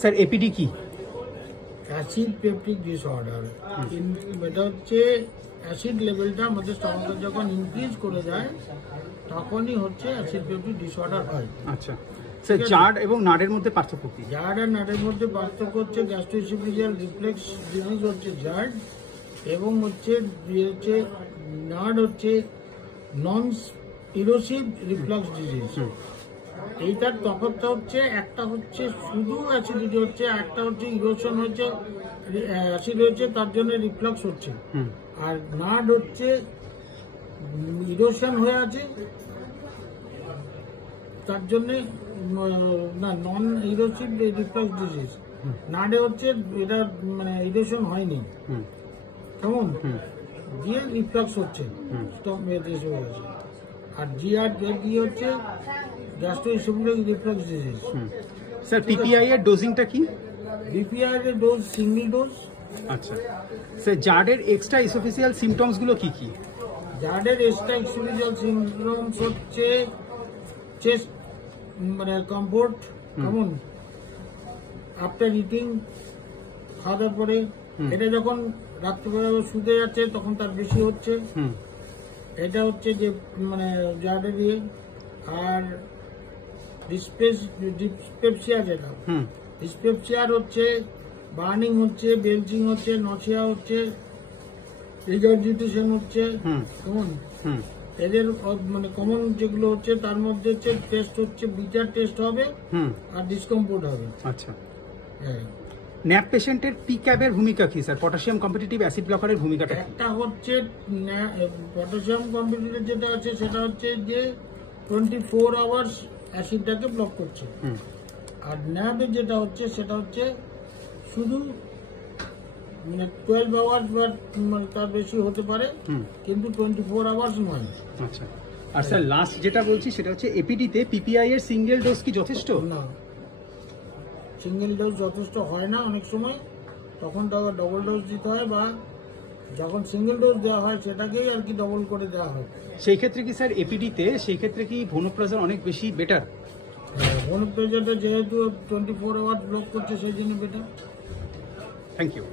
Sir APD কি? Acid peptic disorder. এটা হচ্ছে অ্যাসিড লেভেলটা আমাদের স্টমাকে যখন ইনক্রিজ করে যায় তখনই হচ্ছে অ্যাসিড পেপটিক ডিসঅর্ডার হয়। আচ্ছা স্যার, জার্ড এবং নাড়ের মধ্যে পার্থক্য কি? জার্ড আর নাটের মধ্যে পার্থক্য হচ্ছে গ্যাস্ট্রোএসোফেজিয়াল রিফ্লেক্স ডিজিজ হচ্ছে জার্ড, এবং হচ্ছে নার্ড হচ্ছে নন ইরোসিভ রিফ্লাক্স ডিজিজ। এইটার তফাৎটা হচ্ছে একটা হচ্ছে শুধু অ্যাসিডিটি হচ্ছে, একটা হচ্ছে ইরোশন হচ্ছে, অ্যাসিড হচ্ছে তার জন্য রিফ্লাক্স হচ্ছে, আর নার্ড হচ্ছে ইরোশন হয়ে আছে তার জন্যে না নন ইরোসিভ রিফ্লাক্স ডিজিজ। নার্ডে হচ্ছে এটা মানে ইরোশন হয়নি, কেমন দিয়ে রিফ্লাক্স হচ্ছে, স্টক হয়ে গেছে। আর জিআর দিয়ে হচ্ছে গ্যাস্ট্রোএসোফেজিয়াল রিফ্লাক্স ডিজিজ। স্যার পিপিআই এর ডোজিংটা কি? বিপিআই এর ডোজ সিঙ্গেল ডোজ। আচ্ছা স্যার, জার্ডের এক্সট্রা ইসোফেজিয়াল সিমটমস গুলো কি কি? জার্ডের এক্সট্রা ইসোফেজিয়াল সিমটমস হচ্ছে চেস্ট মানে কমফোর্ট, কেমন আফটার ইটিং, খাওয়া দাওয়ার পরে। এটা যখন রাত্রিবেলা শুতে যাচ্ছে তখন তার বেশি হচ্ছে। এটা হচ্ছে যে মানে জার্ডের ইয়ে। আর ডিসপেপসিয়া, যেটা ডিসপেপসিয়ার হচ্ছে বার্নিং হচ্ছে, বেলচিং হচ্ছে, নসিয়া হচ্ছে, রিগর্জিটেশন হচ্ছে, কেমন এদের মানে কমন যেগুলো হচ্ছে তার মধ্যে হচ্ছে টেস্ট হচ্ছে বিটার টেস্ট হবে আর ডিসকমফোর্ট হবে। আচ্ছা, হ্যাঁ। ন্যাপ পেশেন্টের পিক্যাবের ভূমিকা কি স্যার? পটাশিয়াম কম্পিটিটিভ অ্যাসিড ব্লকারের ভূমিকাটা কি? একটা হচ্ছে পটাশিয়াম কম্পিটিটর যেটা আছে সেটা হচ্ছে যে 24 আওয়ার্স অ্যাসিডটাকে ব্লক করছে, আর ন্যাপের যেটা হচ্ছে সেটা হচ্ছে শুধু মানে 12 আওয়ার্স বা তার বেশি হতে পারে, কিন্তু 24 আওয়ার্স নয়। আচ্ছা, আর স্যার লাস্ট যেটা বলছি সেটা হচ্ছে এপিডিতে পিপিআই এর সিঙ্গেল ডোজ কি যথেষ্ট? না, সিঙ্গেল ডোজ যথেষ্ট হয় না অনেক সময়, তখন তো আবার ডবল ডোজ দিতে হয়, বা যখন সিঙ্গেল ডোজ দেওয়া হয় সেটাকেই আর কি ডবল করে দেওয়া হয়। সেই ক্ষেত্রে কি স্যার এপিডিতে সেই ক্ষেত্রে কি ভোনোপ্রাজল অনেক বেশি বেটার? ভোনোপ্রাজলটা যেহেতু 24 আওয়ার্স ব্লক করছে সেই জন্য বেটার। Thank you.